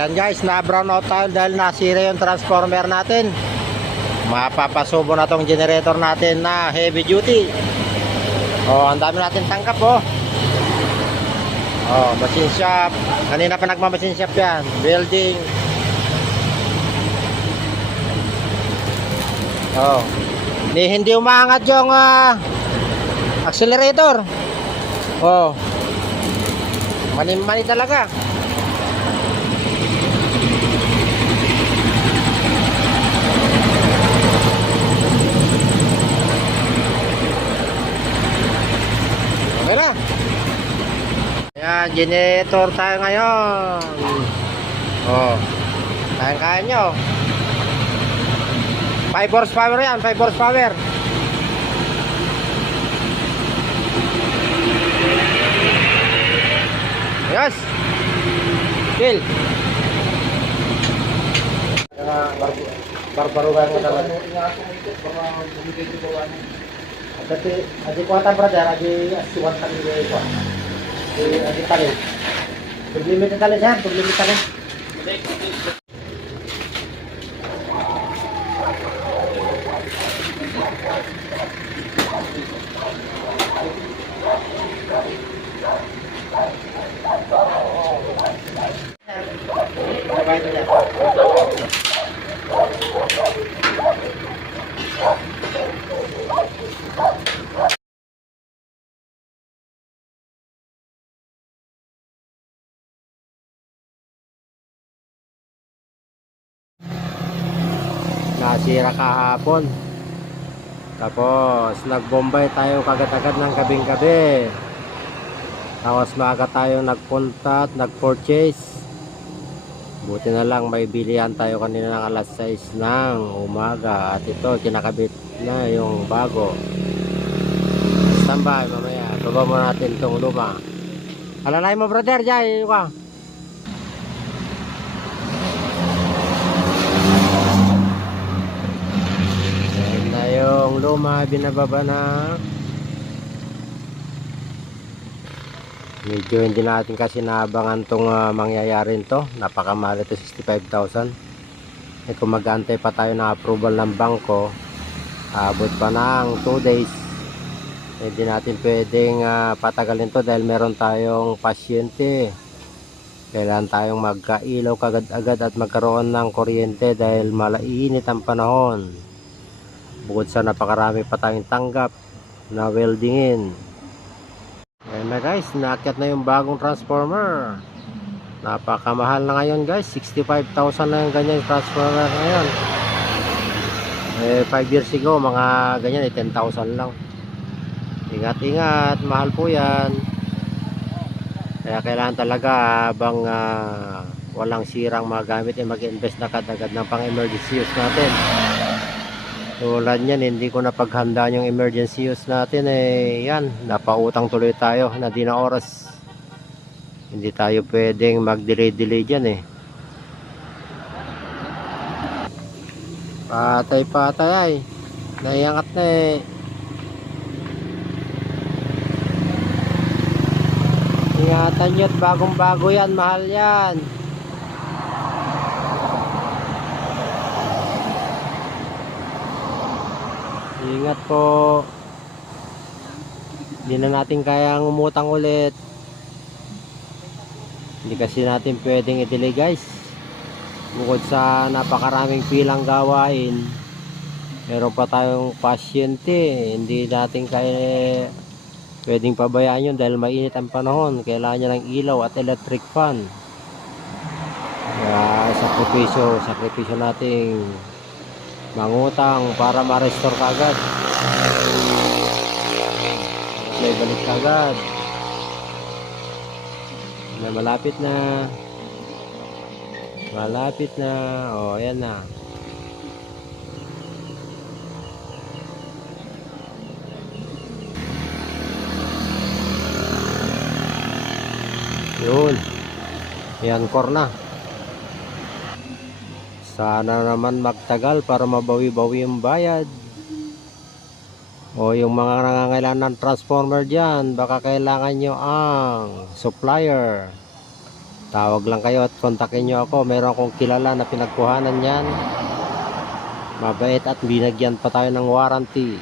Ayan guys, na brown out tayo dahil nasira yung transformer natin. Mapapasubo na tong generator natin na heavy duty. Oh, ang dami natin tangkap oh. Oh, machine shop. Kanina pa nagmamachine shop yan. Building. Oh. Hindi umaangat yung accelerator. Oh. Mani-mani talaga. Okay na. Ayan, generator tayo ngayon. Oh. Kaya nyo. 5 horsepower yan, 5 horsepower. Yes. Kill. Barbarugan mo talaga. Adi kuwata brother, adi asiwan kami ko. Adi tali. Paglimit tali sir, paglimit tali. Nasira kahapon. Tapos nagbombay tayo kagad-agad ng gabing-gabi. Tapos maaga tayo nagpunta at nag-purchase. Buti na lang may bilihan tayo kanina ng alas 6 ng umaga. At ito kinakabit na yung bago. Standby mamaya. Baba mo natin itong luma. Alalay mo brother, jay ka. Yung luma binababa na. Medyo hindi natin kasi naabangan tong mangyayari nito. Napakamahal ito, 65,000. Kung mag-aantay pa tayo ng approval ng bangko, abot pa ng 2 days. Hindi natin pwedeng patagalin to dahil meron tayong pasyente. Kailangan tayong magkailaw kagad-agad at magkaroon ng kuryente dahil malainit ang panahon. Bukod sa napakarami pa tayong tanggap na weldingin. Ayan na guys, naakyat na yung bagong transformer. Napakamahal na ngayon guys, 65,000 na yung ganyan transformer ngayon. 5 years ago mga ganyan 10,000 lang. Ingat-ingat, mahal po yan. Kaya kailangan talaga habang walang sirang mga gamit mag-invest na kadagad ng pang-emergency use natin. Tulad yan, hindi ko napaghandaan yung emergency use natin yan, napautang tuloy tayo na di na oras. Hindi tayo pwedeng mag-delay dyan Patay ay naiangat na Ingatan nyo at bagong bago yan, mahal yan. Ingat po. Hindi na natin kayang umutang ulit. Hindi kasi natin pwedeng i-delay guys. Bukod sa napakaraming pilang gawain, meron pa tayong pasyente. Hindi natin kaya pwedeng pabayaan yun dahil mainit ang panahon. Kailangan niya ng ilaw at electric fan. Kaya sakripisyo nating mangutang para ma-restore kagad. May balik kagad. Malapit na. Oh, ayan na. Yun. Yan core na. Sana naman magtagal para mabawi-bawi yung bayad. O yung mga nangangailangan ng transformer dyan, baka kailangan nyo ang supplier. Tawag lang kayo at kontakin nyo ako. Meron akong kilala na pinagkuhanan yan. Mabait at binagyan pa tayo ng warranty.